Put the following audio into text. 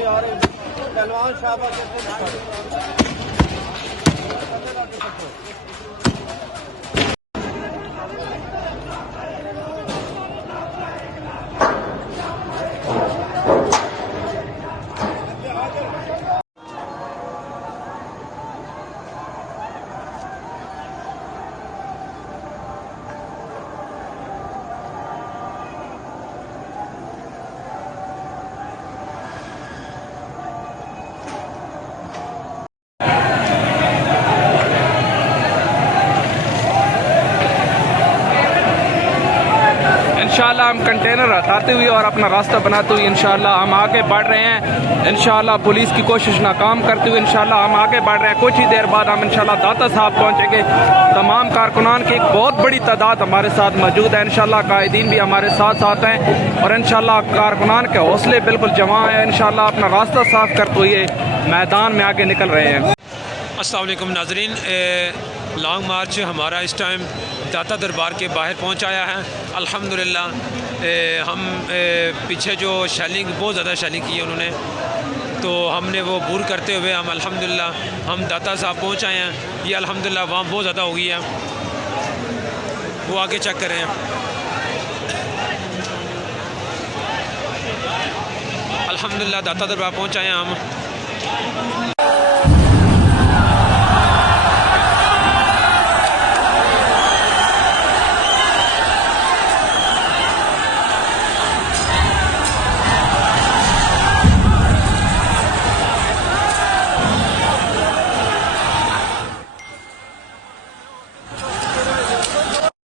कोई और पहलवान शाबाश इंशाल्लाह हम कंटेनर हटाते हुए और अपना रास्ता बनाते हुए इंशाल्लाह हम आगे बढ़ रहे हैं। इंशाल्लाह पुलिस की कोशिश नाकाम करते हुए इंशाल्लाह हम आगे बढ़ रहे हैं। कुछ ही देर बाद हम इंशाल्लाह दाता साहब पहुंचेंगे। तमाम कारकुनान की एक बहुत बड़ी तादाद हमारे साथ मौजूद है। इंशाल्लाह कायदीन भी हमारे साथ साथ हैं और इंशाल्लाह कारकुनान के हौसले बिल्कुल जमा है। इंशाल्लाह अपना रास्ता साफ करते हुए मैदान में आगे निकल रहे हैं। अस्सलाम वालेकुम नाजरीन, लॉन्ग मार्च हमारा इस टाइम दाता दरबार के बाहर पहुंच आया है। अल्हम्दुलिल्लाह हम पीछे जो शैलिंग बहुत ज़्यादा शैलिंग की है उन्होंने, तो हमने वो बूर करते हुए हम अल्हम्दुलिल्लाह हम दाता साहब पहुंच आए हैं। ये अल्हम्दुलिल्लाह वहाँ बहुत ज़्यादा हो गई है, वो आगे चेक करें। अल्हम्दुलिल्लाह दाता दरबार पहुंच आए हैं हम।